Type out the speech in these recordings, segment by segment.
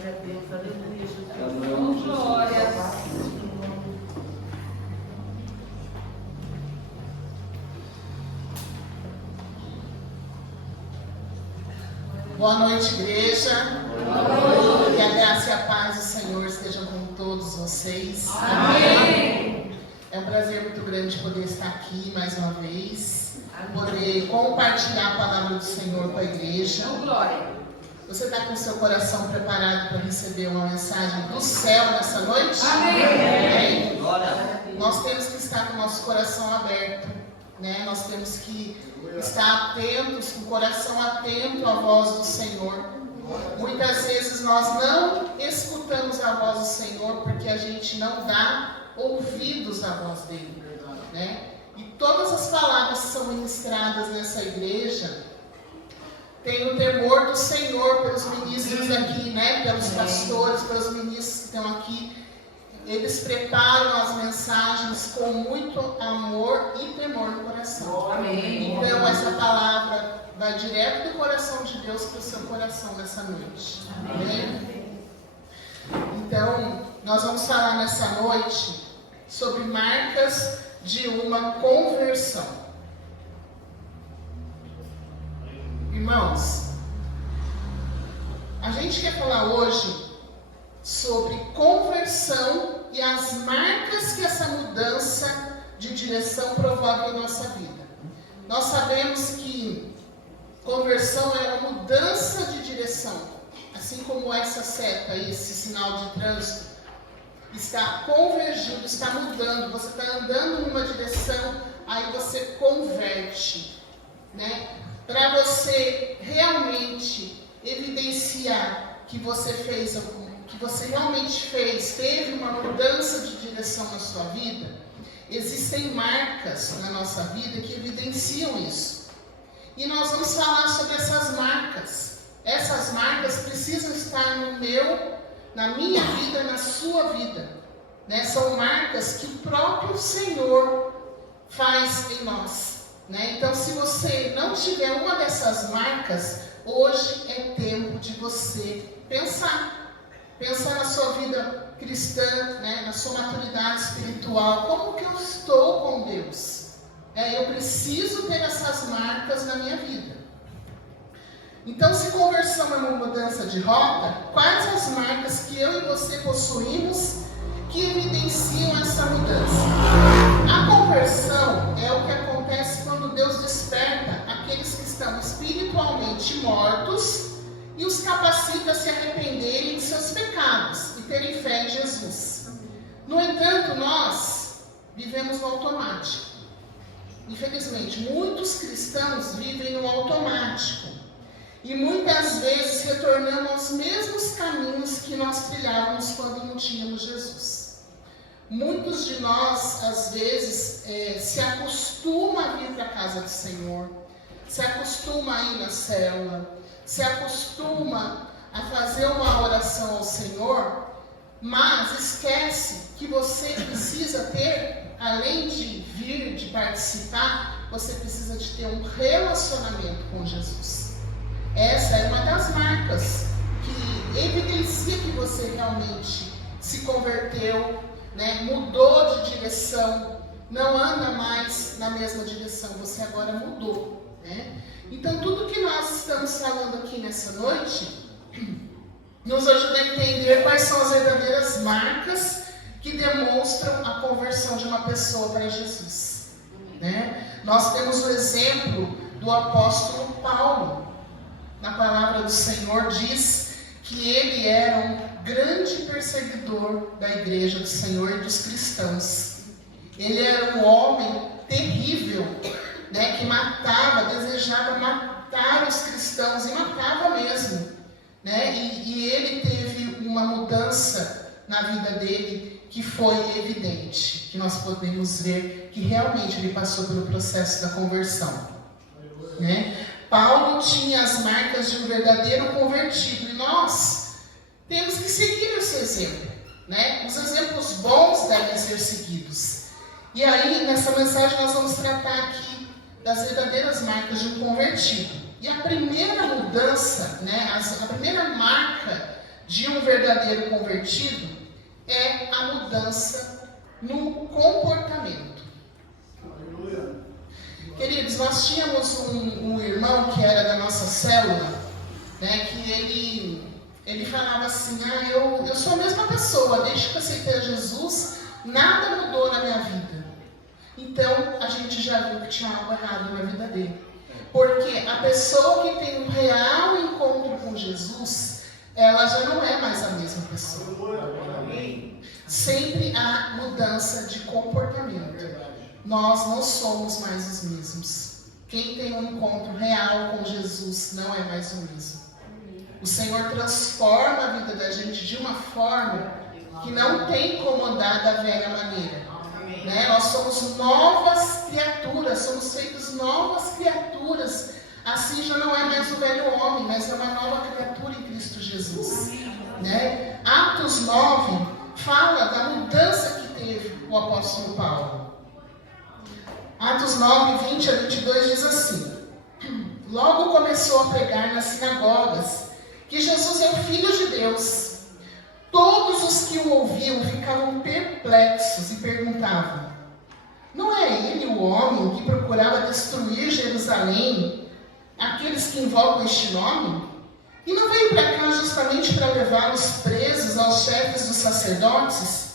Glória a Deus, aleluia, Jesus. Glória. Boa noite, igreja. Boa noite. Que a graça e a paz do Senhor estejam com todos vocês. Amém. É um prazer muito grande poder estar aqui mais uma vez, poder compartilhar a palavra do Senhor com a igreja. Glória. Você está com o seu coração preparado para receber uma mensagem do céu nessa noite? Amém. Glória. Nós temos que estar com o nosso coração aberto, né? Nós temos que estar atentos, com o coração atento à voz do Senhor. Muitas vezes nós não escutamos a voz do Senhor porque a gente não dá ouvidos à voz dele, né? E todas as palavras que são ministradas nessa igreja tem o temor do Senhor pelos ministros aqui, né? Pelos pastores, pelos ministros que estão aqui. Eles preparam as mensagens com muito amor e temor no coração. Amém. Então essa palavra vai direto do coração de Deus para o seu coração nessa noite. Amém? Então, nós vamos falar nessa noite sobre marcas de uma conversão. Irmãos, a gente quer falar hoje sobre conversão e as marcas que essa mudança de direção provoca em nossa vida. Nós sabemos que conversão é uma mudança de direção, assim como essa seta, esse sinal de trânsito, está convergindo, está mudando, você está andando numa direção, aí você converte, né? Para você realmente evidenciar que você fez alguma, que você realmente fez, teve uma mudança de direção na sua vida, existem marcas na nossa vida que evidenciam isso. E nós vamos falar sobre essas marcas. Essas marcas precisam estar na minha vida, na sua vida, né? São marcas que o próprio Senhor faz em nós, né? Então, se você não tiver uma dessas marcas, hoje é tempo de você pensar na sua vida cristã, né? Na sua maturidade espiritual. Como que eu estou com Deus? Eu preciso ter essas marcas na minha vida. Então, se conversão é uma mudança de rota, quais as marcas que eu e você possuímos que evidenciam essa mudança? A conversão é o que acontece quando Deus desperta aqueles que estão espiritualmente mortos e os capacita a se arrependerem de seus pecados e terem fé em Jesus. No entanto, nós vivemos no automático. Infelizmente, muitos cristãos vivem no automático. E muitas vezes retornamos aos mesmos caminhos que nós trilhávamos quando não tínhamos Jesus. Muitos de nós, às vezes, se acostumam a vir para a casa do Senhor, se acostuma a ir na célula, se acostuma a fazer uma oração ao Senhor, mas esquece que você precisa ter, além de vir, de participar, você precisa de ter um relacionamento com Jesus. Essa é uma das marcas que evidencia que você realmente se converteu, né? Mudou de direção, não anda mais na mesma direção, você agora mudou, né? Então, tudo que nós estamos falando aqui nessa noite nos ajuda a entender quais são as verdadeiras marcas que demonstram a conversão de uma pessoa para Jesus, né? Nós temos o exemplo do apóstolo Paulo. Na palavra do Senhor diz que ele era um grande perseguidor da igreja do Senhor e dos cristãos. Ele era um homem terrível, né, que desejava matar os cristãos e matava mesmo, né? E ele teve uma mudança na vida dele que foi evidente, que nós podemos ver que realmente ele passou pelo processo da conversão, né? Paulo tinha as marcas de um verdadeiro convertido e nós temos que seguir esse exemplo, né? Os exemplos bons devem ser seguidos. E aí, nessa mensagem, nós vamos tratar aqui das verdadeiras marcas de um convertido. E a primeira mudança, né? A primeira marca de um verdadeiro convertido é a mudança no comportamento. Queridos, nós tínhamos um irmão que era da nossa célula, né, que ele falava assim, eu sou a mesma pessoa, desde que eu aceitei Jesus, nada mudou na minha vida. Então, a gente já viu que tinha algo errado na vida dele. Porque a pessoa que tem um real encontro com Jesus, ela já não é mais a mesma pessoa. Sempre há mudança de comportamento. Nós não somos mais os mesmos. Quem tem um encontro real com Jesus não é mais o mesmo. O Senhor transforma a vida da gente de uma forma que não tem como andar da velha maneira. Né? Nós somos novas criaturas, somos feitos novas criaturas. Assim já não é mais o velho homem, mas é uma nova criatura em Cristo Jesus. Né? Atos 9 fala da mudança que teve o apóstolo Paulo. Atos 9, 20 a 22 diz assim: Logo começou a pregar nas sinagogas que Jesus é o Filho de Deus. Todos os que o ouviam ficavam perplexos e perguntavam: Não é ele o homem que procurava destruir Jerusalém, aqueles que invocam este nome? E não veio para cá justamente para levá-los presos aos chefes dos sacerdotes?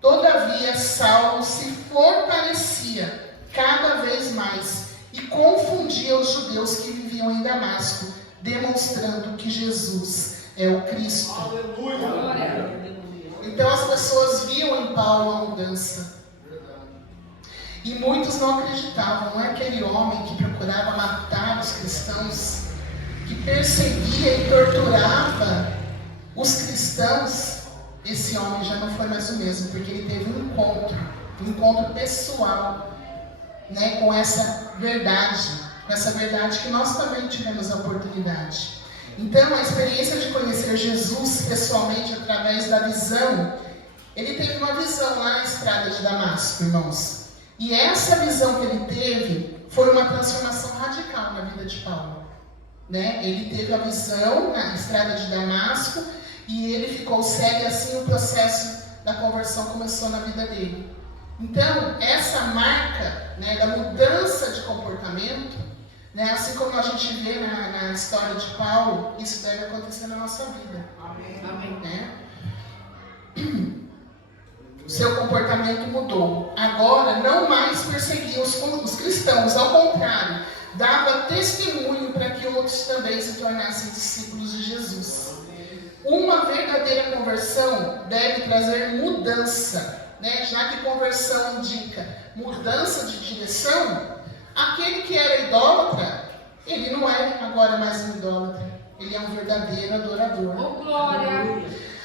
Todavia, Saulo se fortalecia cada vez mais e confundia os judeus que viviam em Damasco, demonstrando que Jesus é o Cristo. Aleluia. Então as pessoas viam em Paulo a mudança. E muitos não acreditavam. Não é aquele homem que procurava matar os cristãos, que perseguia e torturava os cristãos. Esse homem já não foi mais o mesmo, porque ele teve um encontro pessoal, né, com essa verdade que nós também tivemos a oportunidade. Então, a experiência de conhecer Jesus pessoalmente através da visão, ele teve uma visão lá na estrada de Damasco, irmãos. E essa visão que ele teve foi uma transformação radical na vida de Paulo. Né? Ele teve a visão na estrada de Damasco e ele ficou cego, e assim o processo da conversão começou na vida dele. Então, essa marca, né, da mudança de comportamento, né, assim como a gente vê na história de Paulo, isso deve acontecer na nossa vida. Amém. Né? O seu comportamento mudou. Agora, não mais perseguia os cristãos, ao contrário, dava testemunho para que outros também se tornassem discípulos de Jesus. Uma verdadeira conversão deve trazer mudança. Né? Já que conversão indica mudança de direção, aquele que era idólatra, ele não é agora mais um idólatra, ele é um verdadeiro adorador. Oh, glória!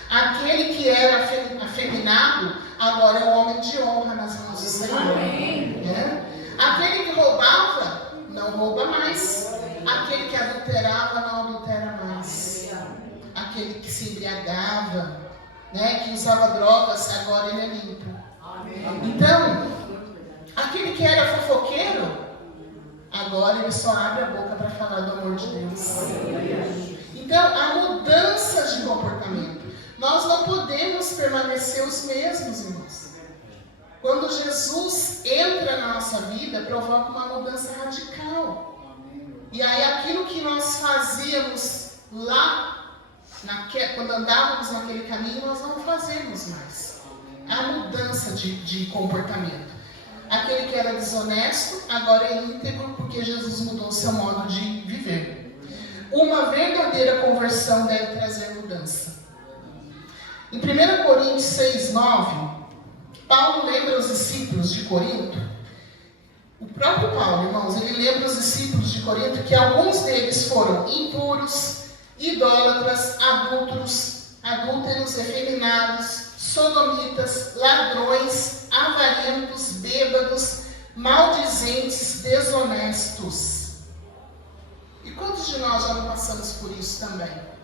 Aquele que era afeminado, agora é um homem de honra nas mãos do Senhor. Né? Aquele que roubava, não rouba mais. Aquele que adulterava, não adultera mais. Aquele que se embriagava, né, que usava drogas, agora ele é limpo. Então, aquele que era fofoqueiro, agora ele só abre a boca para falar do amor de Deus. Então, a mudança de comportamento. Nós não podemos permanecer os mesmos, irmãos. Quando Jesus entra na nossa vida, provoca uma mudança radical. E aí aquilo que nós fazíamos lá, quando andávamos naquele caminho, nós não fazemos mais. A mudança de comportamento. Aquele que era desonesto, agora é íntegro, porque Jesus mudou o seu modo de viver. Uma verdadeira conversão deve trazer mudança. Em 1 Coríntios 6, 9, Paulo lembra os discípulos de Corinto. O próprio Paulo, irmãos, ele lembra os discípulos de Corinto que alguns deles foram impuros, idólatras, adúlteros, efeminados, sodomitas, ladrões, avarentos, bêbados, maldizentes, desonestos. E quantos de nós já não passamos por isso também?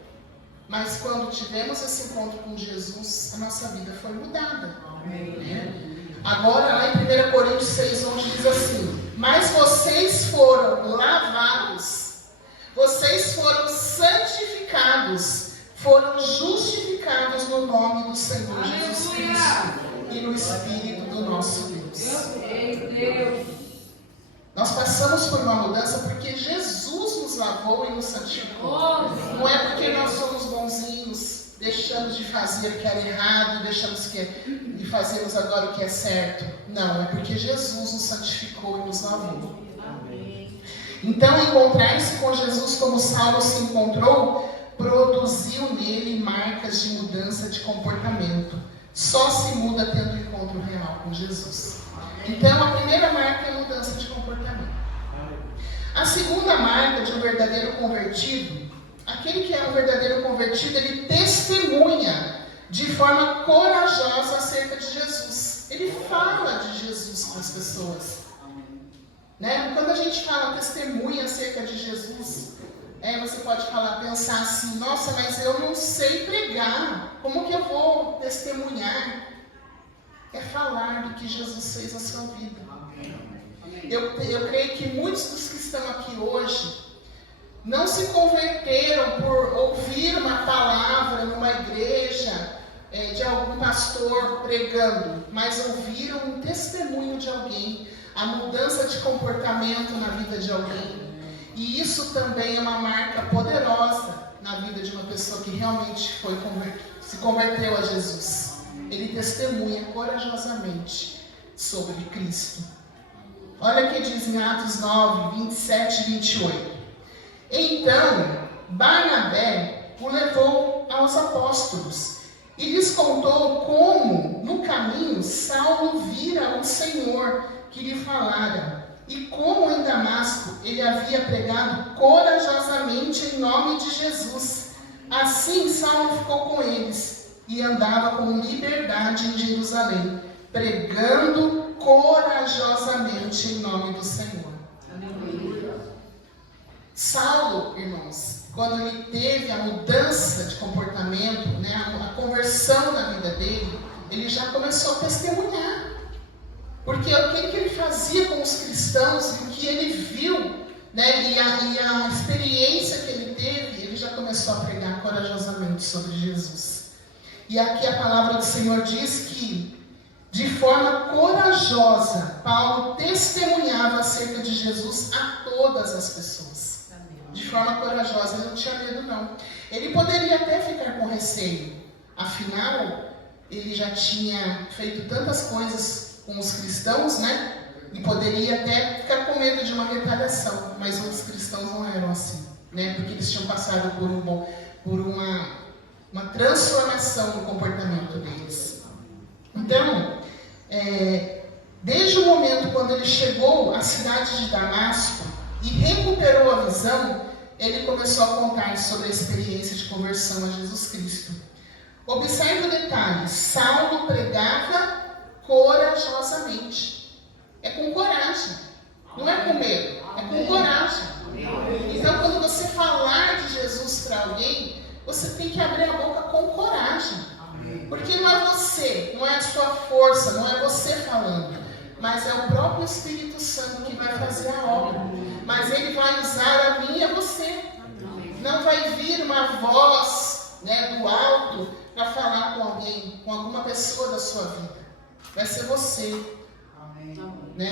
Mas quando tivemos esse encontro com Jesus, a nossa vida foi mudada. Né? Agora, lá em 1 Coríntios 6, onde diz assim: Mas vocês foram lavados, vocês foram santificados, foram justificados no nome do Senhor Jesus Aleluia. Cristo e no Espírito do nosso Deus. Eu creio, Deus. Nós passamos por uma mudança porque Jesus nos lavou e nos santificou. Oh, Não é porque nós somos bonzinhos, deixamos de fazer o que era errado, de fazermos agora o que é certo. Não, é porque Jesus nos santificou e nos lavou. Então, encontrar-se com Jesus como Saulo se encontrou, produziu nele marcas de mudança de comportamento. Só se muda tendo encontro real com Jesus. Então, a primeira marca é a mudança de comportamento. A segunda marca de um verdadeiro convertido, aquele que é um verdadeiro convertido, ele testemunha de forma corajosa acerca de Jesus. Ele fala de Jesus com as pessoas. Né? Quando a gente fala testemunha acerca de Jesus, você pode pensar assim, nossa, mas eu não sei pregar, como que eu vou testemunhar? É falar do que Jesus fez na sua vida. Eu creio que muitos dos que estão aqui hoje não se converteram por ouvir uma palavra numa igreja de algum pastor pregando, mas ouviram um testemunho de alguém, a mudança de comportamento na vida de alguém. E isso também é uma marca poderosa na vida de uma pessoa que realmente se converteu a Jesus. Ele testemunha corajosamente sobre Cristo. Olha o que diz em Atos 9, 27 e 28. Então, Barnabé o levou aos apóstolos e lhes contou como, no caminho, Saulo vira o Senhor que lhe falara, e como em Damasco ele havia pregado corajosamente em nome de Jesus. Assim, Saulo ficou com eles e andava com liberdade em Jerusalém, pregando corajosamente em nome do Senhor. Aleluia. Saulo, irmãos, quando ele teve a mudança de comportamento, a conversão na vida dele, ele já começou a testemunhar. Porque o que ele fazia com os cristãos e o que ele viu, e a experiência que ele teve, ele já começou a pregar corajosamente sobre Jesus. E aqui a palavra do Senhor diz que, de forma corajosa, Paulo testemunhava acerca de Jesus a todas as pessoas. De forma corajosa, ele não tinha medo não. Ele poderia até ficar com receio. Afinal, ele já tinha feito tantas coisas com os cristãos, e poderia até ficar com medo de uma retaliação. Mas os cristãos não eram assim, porque eles tinham passado por uma transformação no comportamento deles. Então, desde o momento quando ele chegou à cidade de Damasco e recuperou a visão, ele começou a contar sobre a experiência de conversão a Jesus Cristo. Observe o detalhe: Saulo pregava corajosamente. É com coragem, não é com medo, é com coragem. Então, quando você falar de Jesus para alguém, você tem que abrir a boca com coragem. Porque não é você, não é a sua força, não é você falando, mas é o próprio Espírito Santo que vai fazer a obra. Mas ele vai usar a mim e a você. Não vai vir uma voz do alto para falar com alguém, com alguma pessoa da sua vida. Vai ser você.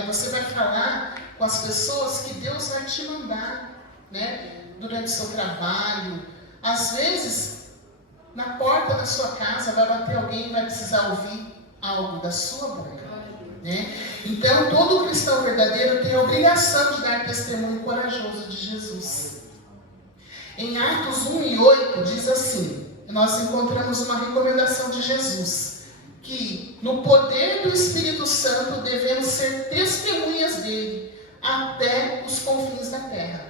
Você vai falar com as pessoas que Deus vai te mandar, durante o seu trabalho. Às vezes, na porta da sua casa vai bater alguém e vai precisar ouvir algo da sua boca. Então, todo cristão verdadeiro tem a obrigação de dar testemunho corajoso de Jesus. Em Atos 1 e 8 diz assim, nós encontramos uma recomendação de Jesus, que no poder do Espírito Santo devemos ser testemunhas dele até os confins da terra.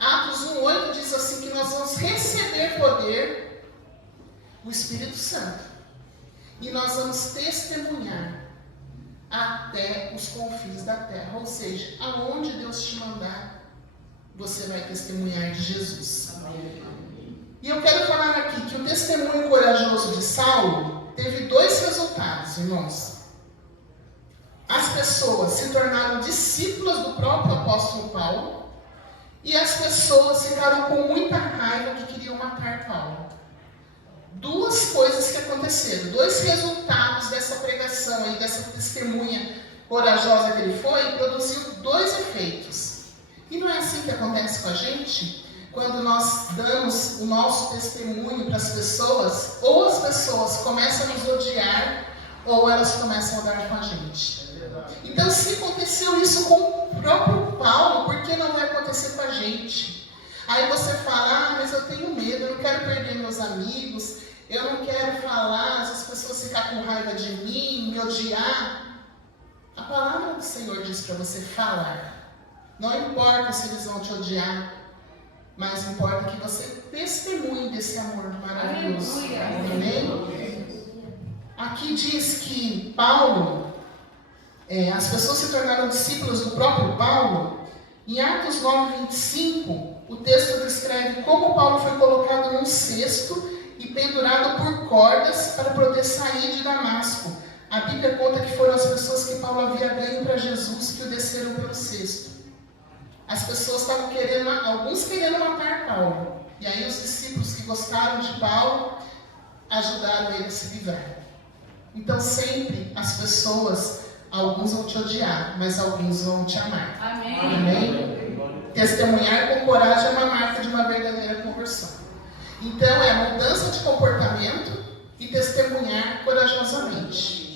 Atos 1,8 diz assim que nós vamos receber poder, o Espírito Santo, e nós vamos testemunhar até os confins da terra. Ou seja, aonde Deus te mandar, você vai testemunhar de Jesus. E eu quero falar aqui que o testemunho corajoso de Saulo teve dois resultados, irmãos. As pessoas se tornaram discípulas do próprio apóstolo Paulo, e as pessoas ficaram com muita raiva que queriam matar Paulo. duas coisas que aconteceram, dois resultados dessa pregação aí, dessa testemunha corajosa que ele foi, produziu dois efeitos. E não é assim que acontece com a gente? Quando nós damos o nosso testemunho para as pessoas, ou as pessoas começam a nos odiar, ou elas começam a dar com a gente. Então, se aconteceu isso com o próprio Paulo, por que não vai acontecer com a gente? Aí você fala, mas eu tenho medo, eu não quero perder meus amigos, eu não quero falar, as pessoas ficarem com raiva de mim, me odiar. A palavra do Senhor diz para você falar. Não importa se eles vão te odiar, mas importa que você testemunhe desse amor maravilhoso. Amém? Aqui diz que Paulo, as pessoas se tornaram discípulos do próprio Paulo. Em Atos 9:25, o texto descreve como Paulo foi colocado num cesto e pendurado por cordas para poder sair de Damasco. A Bíblia conta que foram as pessoas que Paulo havia ganho para Jesus que o desceram pelo cesto. As pessoas estavam querendo, alguns querendo matar Paulo. E aí os discípulos que gostaram de Paulo ajudaram ele a se livrar. Então sempre as pessoas, alguns vão te odiar, mas alguns vão te amar. Amém. Amém? Testemunhar com coragem é uma marca de uma verdadeira conversão. Então é mudança de comportamento e testemunhar corajosamente.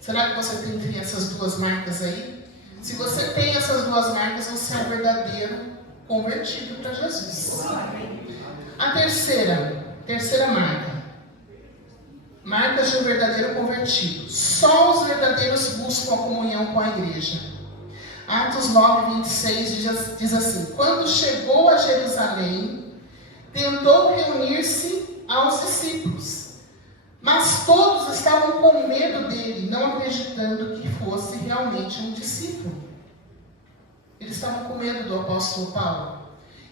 Será que você tem essas duas marcas aí? Se você tem essas duas marcas, você é um verdadeiro convertido para Jesus. A terceira marca. Marcas de um verdadeiro convertido. Só os verdadeiros buscam a comunhão com a igreja. Atos 9:26 diz assim: quando chegou a Jerusalém, tentou reunir-se aos discípulos, mas todos estavam com medo dele, não acreditando que fosse realmente um discípulo. Eles estavam com medo do apóstolo Paulo.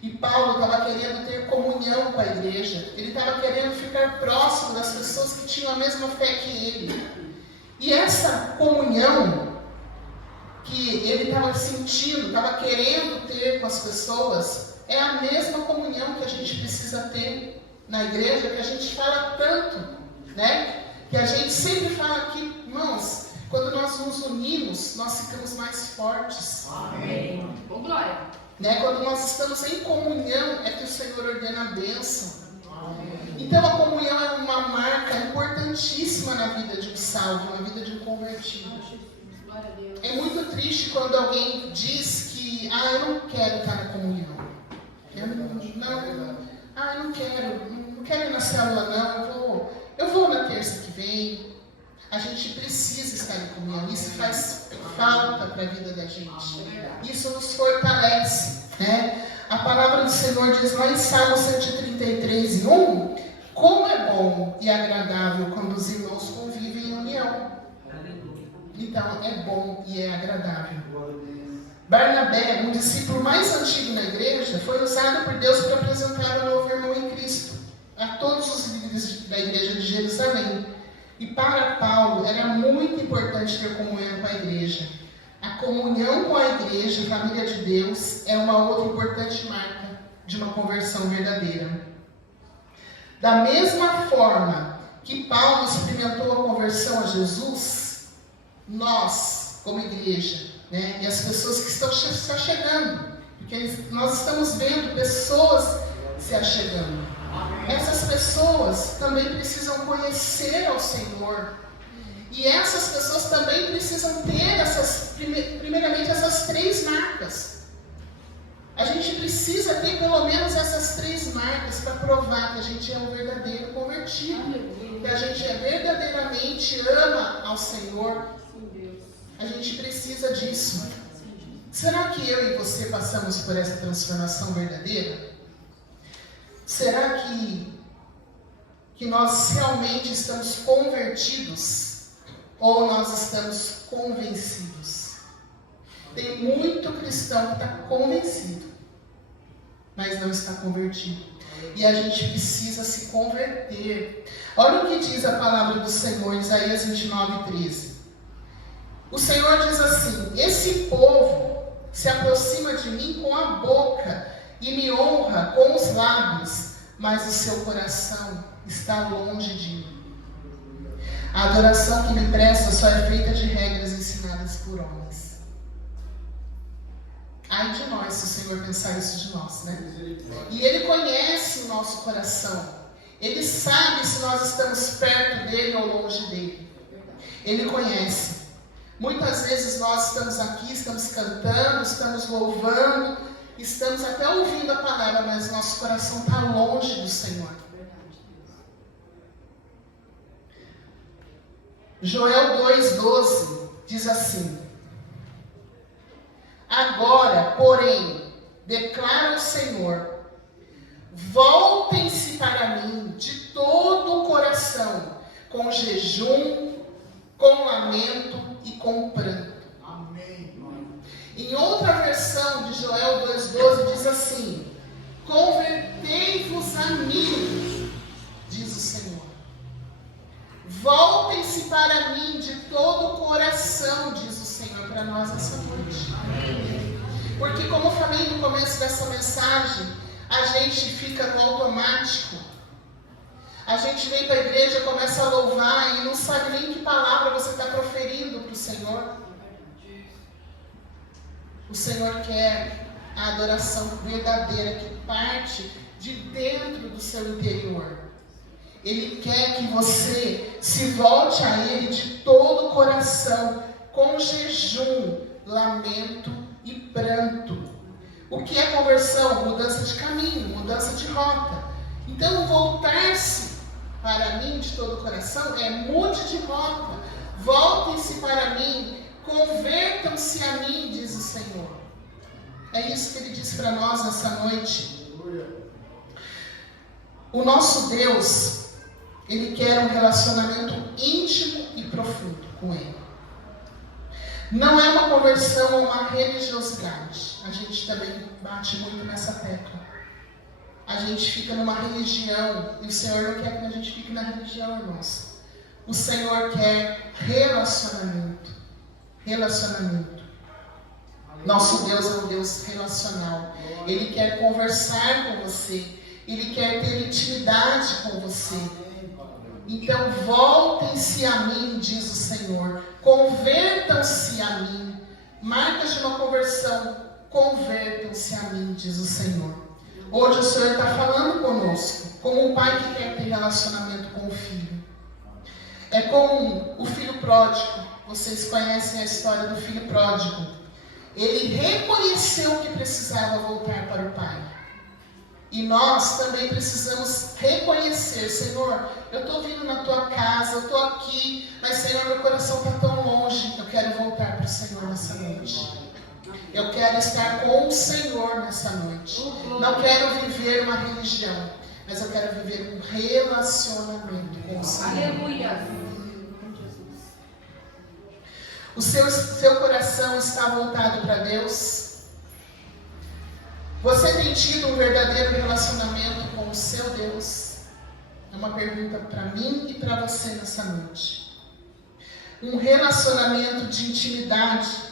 E Paulo estava querendo ter comunhão com a igreja. Ele estava querendo ficar próximo das pessoas que tinham a mesma fé que ele. E essa comunhão que ele estava sentindo, estava querendo ter com as pessoas, é a mesma comunhão que a gente precisa ter na igreja, que a gente fala tanto, né? Que a gente sempre fala aqui, irmãos, quando nós nos unimos, nós ficamos mais fortes. Amém. Com glória. Né? Quando nós estamos em comunhão, é que o Senhor ordena a bênção. Então a comunhão é uma marca importantíssima na vida de um salvo, na vida de um convertido. É muito triste quando alguém diz que eu não quero estar na comunhão. Eu não quero ir na célula não, eu vou na terça que vem. A gente precisa estar em comunhão, isso faz falta para a vida da gente. Isso nos fortalece, né? A palavra do Senhor diz lá em Salmo 133:1, como é bom e agradável quando os irmãos convivem em união. Então, é bom e é agradável. Barnabé, um discípulo mais antigo na igreja, foi usado por Deus para apresentar o novo irmão em Cristo a todos os líderes da igreja de Jerusalém. E para Paulo era muito importante ter comunhão com a igreja. A comunhão com a igreja, a família de Deus, é uma outra importante marca de uma conversão verdadeira. Da mesma forma que Paulo experimentou a conversão a Jesus, nós, como igreja, né, e as pessoas que estão chegando, porque nós estamos vendo pessoas se achegando. Essas pessoas também precisam conhecer ao Senhor. E essas pessoas também precisam ter primeiramente essas três marcas. A gente precisa ter pelo menos essas três marcas para provar que a gente é um verdadeiro convertido. Que a gente verdadeiramente ama ao Senhor. A gente precisa disso. Será que eu e você passamos por essa transformação verdadeira? Será que nós realmente estamos convertidos ou nós estamos convencidos? Tem muito cristão que está convencido, mas não está convertido. E a gente precisa se converter. Olha o que diz a palavra do Senhor, Isaías 29:13. O Senhor diz assim: esse povo se aproxima de mim com a boca e me honra com os lábios, mas o seu coração está longe de mim. A adoração que me presta só é feita de regras ensinadas por homens. Ai de nós se o Senhor pensar isso de nós, né? E Ele conhece o nosso coração. Ele sabe se nós estamos perto dEle ou longe dEle. Ele conhece. Muitas vezes nós estamos aqui, estamos cantando, estamos louvando, estamos até ouvindo a palavra, mas nosso coração está longe do Senhor. Joel 2,12 diz assim: agora, porém, declara o Senhor, voltem-se para mim de todo o coração, com jejum, com lamento e com pranto. Amém. Em outra versão de Joel 2,12 diz assim: convertei-vos a mim, diz o Senhor. Voltem-se para mim de todo o coração, diz o Senhor para nós essa noite. Porque, como eu falei no começo dessa mensagem, a gente fica no automático. A gente vem para a igreja, começa a louvar e não sabe nem que palavra você está proferindo para o Senhor. O Senhor quer a adoração verdadeira que parte de dentro do seu interior. Ele quer que você se volte a Ele de todo o coração, com jejum, lamento e pranto. O que é conversão? Mudança de caminho, mudança de rota. Então, voltar-se para mim de todo o coração é mude de rota. Voltem-se para mim, convertam-se a mim, diz o Senhor. É isso que Ele diz para nós nessa noite. O nosso Deus, Ele quer um relacionamento íntimo e profundo com Ele. Não é uma conversão ou uma religiosidade. A gente também bate muito nessa tecla. A gente fica numa religião e o Senhor não quer que a gente fique na religião, irmãos. O Senhor quer relacionamento. Relacionamento. Nosso Deus é um Deus relacional. Ele quer conversar com você. Ele quer ter intimidade com você. Então, voltem-se a mim, diz o Senhor. Convertam-se a mim. Marcas de uma conversão. Convertam-se a mim, diz o Senhor. Hoje o Senhor está falando conosco, como um pai que quer ter relacionamento com o filho. É como o filho pródigo. Vocês conhecem a história do filho pródigo. Ele reconheceu que precisava voltar para o pai. E nós também precisamos reconhecer: Senhor, eu estou vindo na tua casa, eu estou aqui, mas Senhor, meu coração está tão longe. Eu quero voltar para o Senhor nessa noite. Eu quero estar com o Senhor nessa noite. Não quero viver uma religião, mas eu quero viver um relacionamento com o Senhor. Aleluia. O seu coração está voltado para Deus? Você tem tido um verdadeiro relacionamento com o seu Deus? É uma pergunta para mim e para você nessa noite. Um relacionamento de intimidade?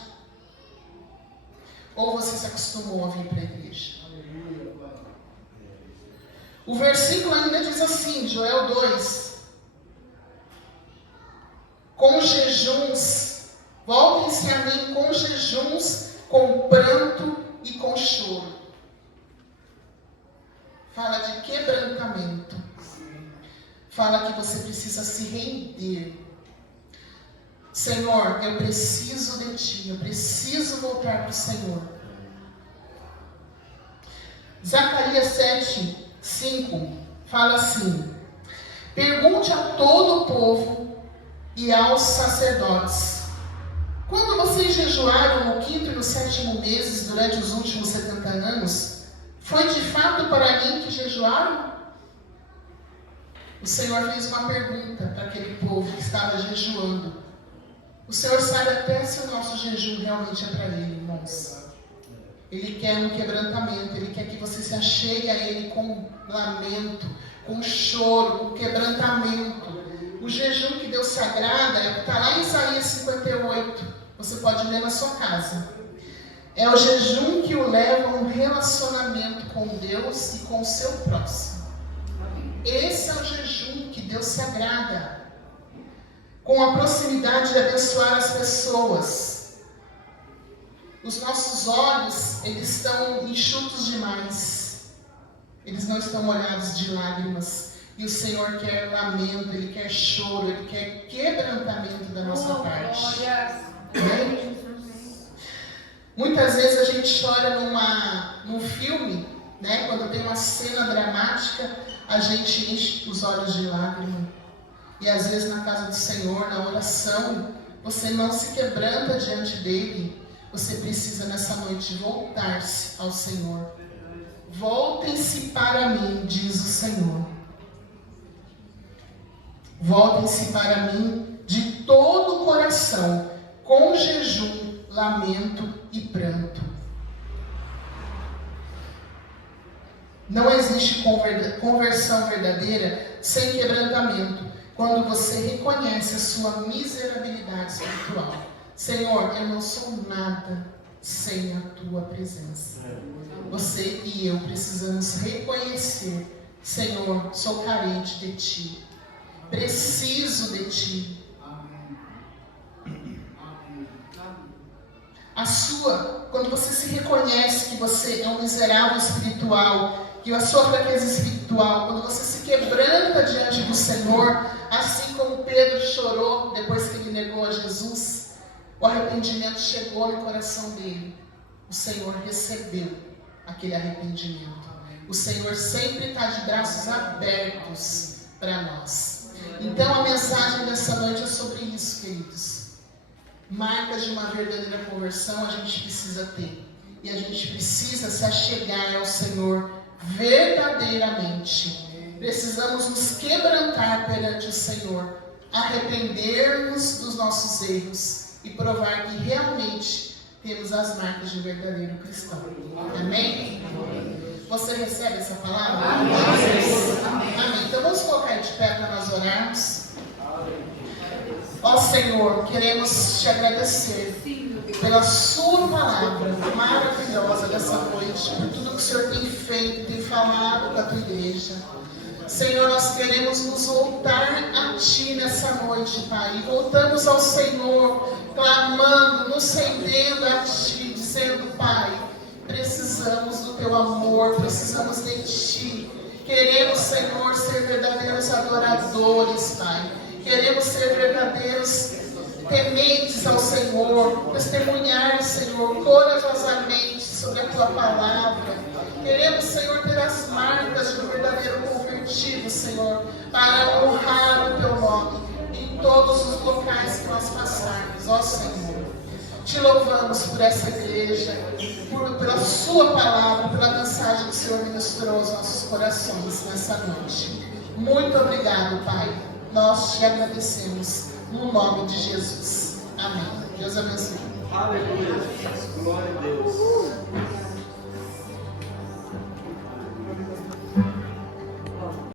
Ou você se acostumou a vir para a igreja? O versículo ainda diz assim, Joel 2. Com jejuns, voltem-se a mim com jejuns, com pranto e com choro. Fala de quebrantamento. Fala que você precisa se render. Senhor, eu preciso de Ti. Eu preciso voltar para o Senhor. Zacarias 7:5 fala assim: pergunte a todo o povo e aos sacerdotes: quando vocês jejuaram no 5º e no 7º meses durante os últimos 70 anos, foi de fato para mim que jejuaram? O Senhor fez uma pergunta para aquele povo que estava jejuando. O Senhor sabe até se o nosso jejum realmente é para Ele, irmãos. Ele quer um quebrantamento, Ele quer que você se achegue a Ele com lamento, com choro, com quebrantamento. O jejum que Deus se agrada está lá em Isaías 58. Você pode ler na sua casa. É o jejum que o leva a um relacionamento com Deus e com o seu próximo. Esse é o jejum que Deus se agrada. Com a proximidade de abençoar as pessoas. Os nossos olhos, eles estão enxutos demais. Eles não estão molhados de lágrimas. E o Senhor quer lamento, Ele quer choro, Ele quer quebrantamento da nossa parte. Amém? Muitas vezes a gente chora num filme, né? Quando tem uma cena dramática, a gente enche os olhos de lágrima. E às vezes na casa do Senhor, na oração, você não se quebranta diante dEle. Você precisa nessa noite voltar-se ao Senhor. Voltem-se para mim, diz o Senhor. Voltem-se para mim de todo o coração, com jejum, lamento e pranto. Não existe conversão verdadeira sem quebrantamento, quando você reconhece a sua miserabilidade espiritual. Senhor, eu não sou nada sem a tua presença. Você e eu precisamos reconhecer, Senhor, sou carente de ti. Preciso de ti. Quando você se reconhece que você é um miserável espiritual, que a sua fraqueza espiritual, quando você se quebranta diante do Senhor, assim como Pedro chorou depois que ele negou a Jesus, o arrependimento chegou no coração dele. O Senhor recebeu aquele arrependimento. O Senhor sempre está de braços abertos para nós. Então a mensagem dessa noite é sobre isso, queridos. Marcas de uma verdadeira conversão a gente precisa ter. E a gente precisa se achegar ao Senhor verdadeiramente. Precisamos nos quebrantar perante o Senhor, arrepender-nos dos nossos erros e provar que realmente temos as marcas de verdadeiro cristão. Amém? Você recebe essa palavra? Amém. Amém. Então vamos colocar de pé para nós orarmos. Ó Senhor, queremos te agradecer pela sua palavra maravilhosa dessa noite, por tudo que o Senhor tem feito, tem falado com a tua igreja. Senhor, nós queremos nos voltar a ti nessa noite, Pai. E voltamos ao Senhor, clamando, nos rendendo a ti, dizendo, Pai, precisamos do teu amor, precisamos de ti. Queremos, Senhor, ser verdadeiros adoradores, Pai. Queremos ser verdadeiros tementes ao Senhor, testemunhar, Senhor, corajosamente sobre a tua palavra. Queremos, Senhor, ter as marcas de um verdadeiro convertido, Senhor, para honrar o teu nome em todos os locais que nós passarmos, ó Senhor. Te louvamos por essa igreja, pela sua palavra, pela mensagem que o Senhor ministrou aos nossos corações nessa noite. Muito obrigado, Pai. Nós te agradecemos no nome de Jesus. Amém. Deus abençoe. Aleluia. Glória a Deus.